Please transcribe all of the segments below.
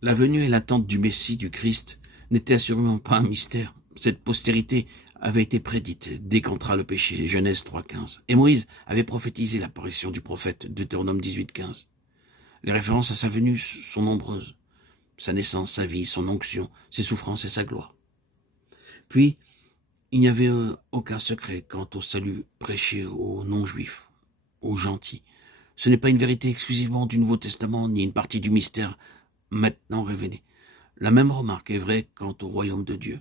La venue et l'attente du Messie, du Christ, n'était assurément pas un mystère. Cette postérité avait été prédite dès qu'entra le péché, Genèse 3,15. Et Moïse avait prophétisé l'apparition du prophète, Deutéronome 18,15. Les références à sa venue sont nombreuses. Sa naissance, sa vie, son onction, ses souffrances et sa gloire. Puis, il n'y avait aucun secret quant au salut prêché aux non-juifs, aux gentils. Ce n'est pas une vérité exclusivement du Nouveau Testament, ni une partie du mystère maintenant révélé. La même remarque est vraie quant au royaume de Dieu.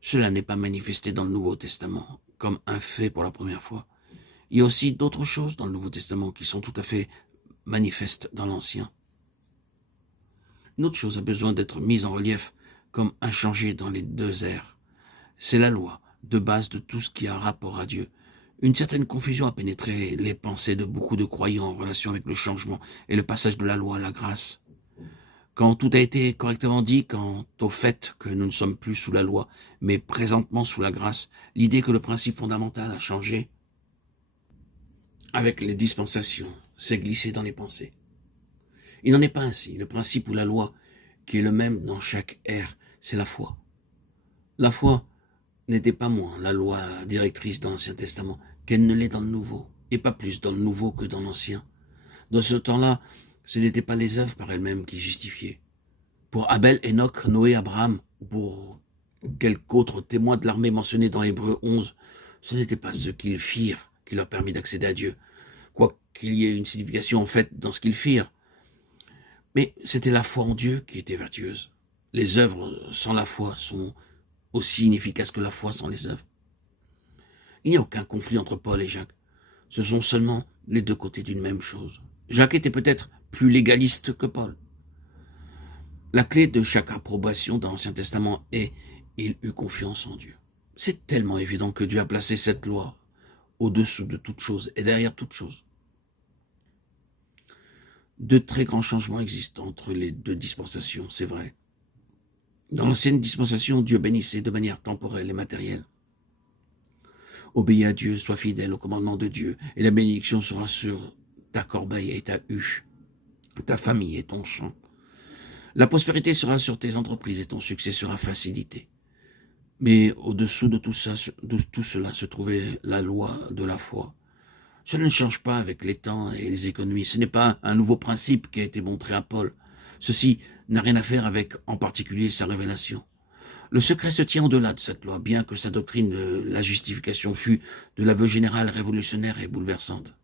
Cela n'est pas manifesté dans le Nouveau Testament comme un fait pour la première fois. Il y a aussi d'autres choses dans le Nouveau Testament qui sont tout à fait manifestes dans l'Ancien. Une autre chose a besoin d'être mise en relief comme inchangée dans les deux ères. C'est la loi, de base de tout ce qui a rapport à Dieu. Une certaine confusion a pénétré les pensées de beaucoup de croyants en relation avec le changement et le passage de la loi à la grâce. Quand tout a été correctement dit quant au fait que nous ne sommes plus sous la loi, mais présentement sous la grâce, l'idée que le principe fondamental a changé avec les dispensations s'est glissée dans les pensées. Il n'en est pas ainsi. Le principe ou la loi, qui est le même dans chaque ère, c'est la foi. La foi n'était pas moins la loi directrice dans l'Ancien Testament qu'elle ne l'est dans le Nouveau, et pas plus dans le Nouveau que dans l'Ancien. Dans ce temps-là, ce n'étaient pas les œuvres par elles-mêmes qui justifiaient. Pour Abel, Enoch, Noé, Abraham, ou pour quelque autre témoin de l'armée mentionné dans Hébreux 11, ce n'était pas ce qu'ils firent qui leur permit d'accéder à Dieu, quoiqu'il y ait une signification en fait dans ce qu'ils firent. Mais c'était la foi en Dieu qui était vertueuse. Les œuvres sans la foi sont aussi inefficaces que la foi sans les œuvres. Il n'y a aucun conflit entre Paul et Jacques. Ce sont seulement les deux côtés d'une même chose. Jacques était peut-être plus légaliste que Paul. La clé de chaque approbation dans l'Ancien Testament est « il eut confiance en Dieu ». C'est tellement évident que Dieu a placé cette loi au-dessous de toute chose et derrière toute chose. De très grands changements existent entre les deux dispensations, c'est vrai. Dans l'ancienne dispensation, Dieu bénissait de manière temporelle et matérielle. Obéis à Dieu, sois fidèle au commandement de Dieu, et la bénédiction sera sur ta corbeille et ta huche, ta famille et ton champ. La prospérité sera sur tes entreprises et ton succès sera facilité. Mais au-dessous de tout cela se trouvait la loi de la foi. Cela ne change pas avec les temps et les économies. Ce n'est pas un nouveau principe qui a été montré à Paul. Ceci n'a rien à faire avec, en particulier, sa révélation. Le secret se tient au-delà de cette loi, bien que sa doctrine de la justification fût de l'aveu général révolutionnaire et bouleversante.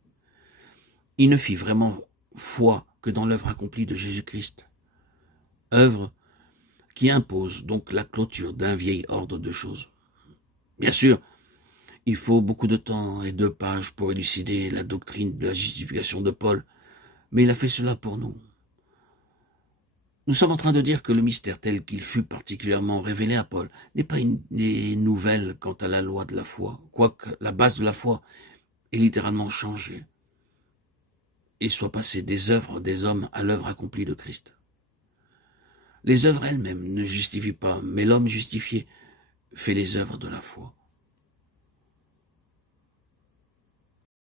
Il ne fit vraiment foi que dans l'œuvre accomplie de Jésus-Christ. Œuvre qui impose donc la clôture d'un vieil ordre de choses. Bien sûr, il faut beaucoup de temps et de pages pour élucider la doctrine de la justification de Paul, mais il a fait cela pour nous. Nous sommes en train de dire que le mystère tel qu'il fut particulièrement révélé à Paul n'est pas une nouvelle quant à la loi de la foi, quoique la base de la foi ait littéralement changé et soit passée des œuvres des hommes à l'œuvre accomplie de Christ. Les œuvres elles-mêmes ne justifient pas, mais l'homme justifié fait les œuvres de la foi.